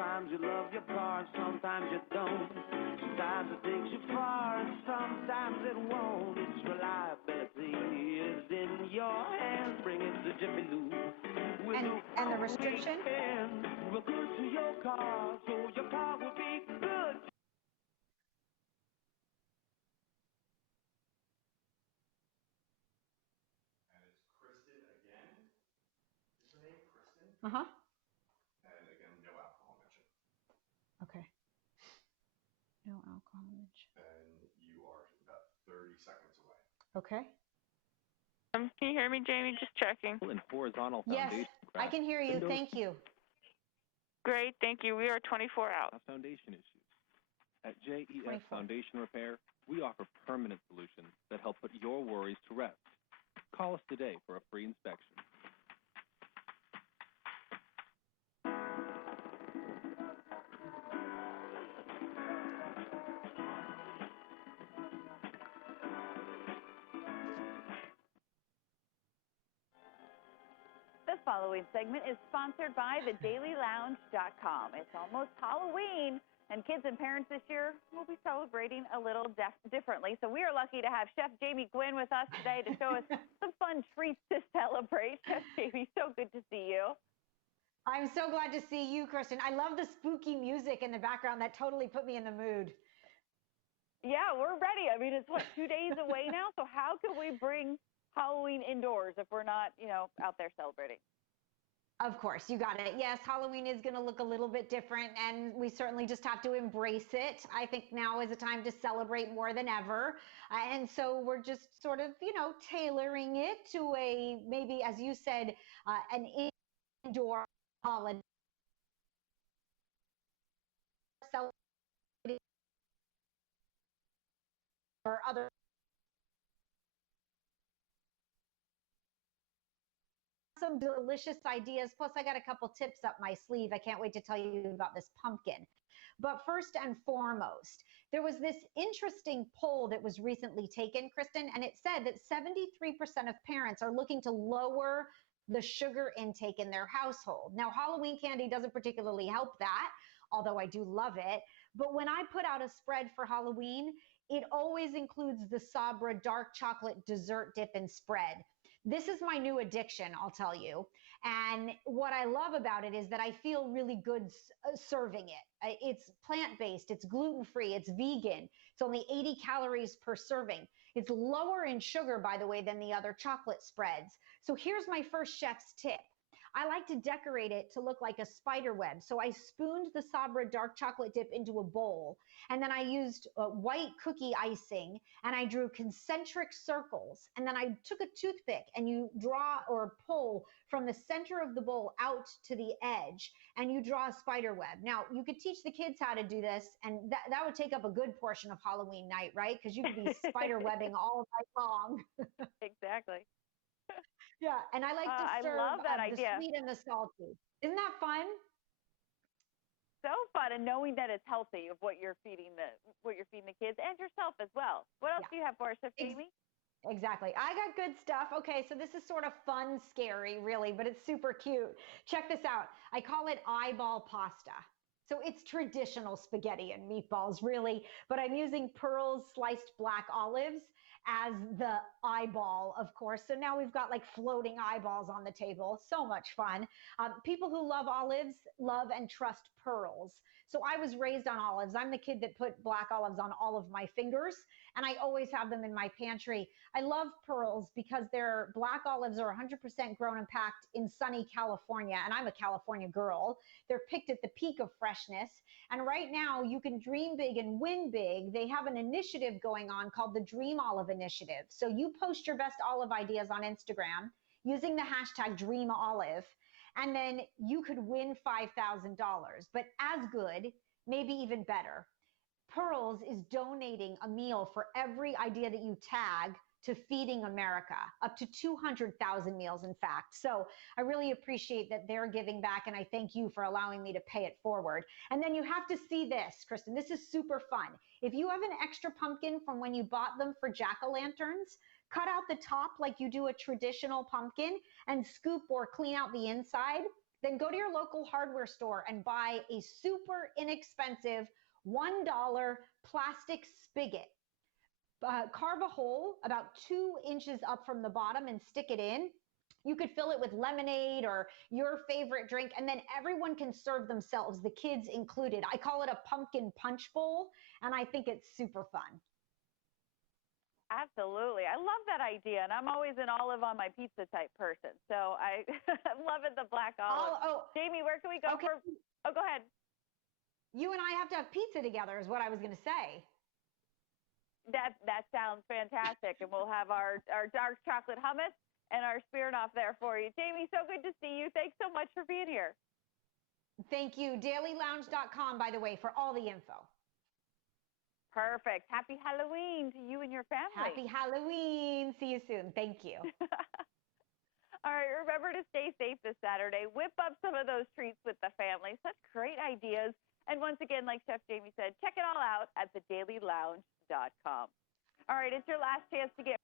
Sometimes you love your car, sometimes you don't. Sometimes it takes you far, and sometimes it won't. Its reliability is in your hands. Bring it to Jiffy Lube. And the restriction? We're good to your car, so your car will be good. And it's Kristen again. Is her name Kristen? Uh-huh. And again, no alcohol mention. Okay. No alcohol mention. And you are about 30 seconds away. Okay. Can you hear me, Jamie? Just checking. Horizontal yes, I can hear you. Thank you. Great, thank you. We are 24 out. Foundation issues. At JES Foundation Repair, we offer permanent solutions that help put your worries to rest. Call us today for a free inspection. The following segment is sponsored by thedailylounge.com. It's almost Halloween, and kids and parents this year will be celebrating a little differently. So we are lucky to have Chef Jamie Gwen with us today to show us some fun treats to celebrate. Chef Jamie, so good to see you. I'm so glad to see you, Kristen. I love the spooky music in the background. That totally put me in the mood. Yeah, we're ready. I mean, it's what, 2 days away now? So how can we bring Halloween indoors if we're not, out there celebrating? Of course, you got it. Yes, Halloween is going to look a little bit different, and we certainly just have to embrace it. I think now is a time to celebrate more than ever. And so we're just sort of, tailoring it to a, maybe, as you said, an indoor holiday. Or other some delicious ideas. Plus, I got a couple tips up my sleeve. I can't wait to tell you about this pumpkin. But first and foremost, there was this interesting poll that was recently taken, Kristen, and it said that 73% of parents are looking to lower the sugar intake in their household. Now, Halloween candy doesn't particularly help that, although I do love it. But when I put out a spread for Halloween, it always includes the Sabra dark chocolate dessert dip and spread. This is my new addiction, I'll tell you. And what I love about it is that I feel really good serving it. It's plant-based, it's gluten-free, it's vegan. It's only 80 calories per serving. It's lower in sugar, by the way, than the other chocolate spreads. So here's my first chef's tip. I like to decorate it to look like a spider web. So I spooned the Sabra dark chocolate dip into a bowl, and then I used white cookie icing, and I drew concentric circles. And then I took a toothpick, and you draw or pull from the center of the bowl out to the edge, and you draw a spider web. Now, you could teach the kids how to do this, and that would take up a good portion of Halloween night, right? Because you could be spider webbing all night long. Exactly. Yeah, and I like to serve I love that the idea. sweet and the salty. Isn't that fun? So fun, and knowing that it's healthy of what you're feeding the kids and yourself as well. What else do you have for us, Chef Jamie? Exactly. I got good stuff. Okay, so this is sort of fun, scary, really, but it's super cute. Check this out. I call it eyeball pasta. So it's traditional spaghetti and meatballs, really, but I'm using Pearl's sliced black olives as the eyeball, of course. So now we've got like floating eyeballs on the table. So much fun. People who love olives love and trust Pearls. So I was raised on olives. I'm the kid that put black olives on all of my fingers, and I always have them in my pantry. I love Pearls because their black olives are 100% grown and packed in sunny California, and I'm a California girl. They're picked at the peak of freshness, and right now you can dream big and win big. They have an initiative going on called the Dream Olive Initiative. So you post your best olive ideas on Instagram using the hashtag DreamOlive, and then you could win $5,000. But as good, maybe even better, Pearls is donating a meal for every idea that you tag to Feeding America, up to 200,000 meals, in fact. So I really appreciate that they're giving back, and I thank you for allowing me to pay it forward. And then you have to see this, Kristen. This is super fun. If you have an extra pumpkin from when you bought them for jack-o'-lanterns, cut out the top like you do a traditional pumpkin and scoop or clean out the inside. then go to your local hardware store and buy a super inexpensive $1 plastic spigot. Carve a hole about 2 inches up from the bottom and stick it in. You could fill it with lemonade or your favorite drink, and then everyone can serve themselves, the kids included. I call it a pumpkin punch bowl, and I think it's super fun. Absolutely. I love that idea, and I'm always an olive on my pizza type person, so I love it, the black olive. Jamie, where can we go for? Oh, go ahead. You and I have to have pizza together is what I was going to say. That sounds fantastic, and we'll have our dark chocolate hummus and our Smirnoff there for you. Jamie, so good to see you. Thanks so much for being here. Thank you. DailyLounge.com, by the way, for all the info. Perfect. Happy Halloween to you and your family. Happy Halloween. See you soon. Thank you. All right, remember to stay safe this Saturday. Whip up some of those treats with the family. Such great ideas. And once again, like Chef Jamie said, check it all out at thedailylounge.com. All right, it's your last chance to get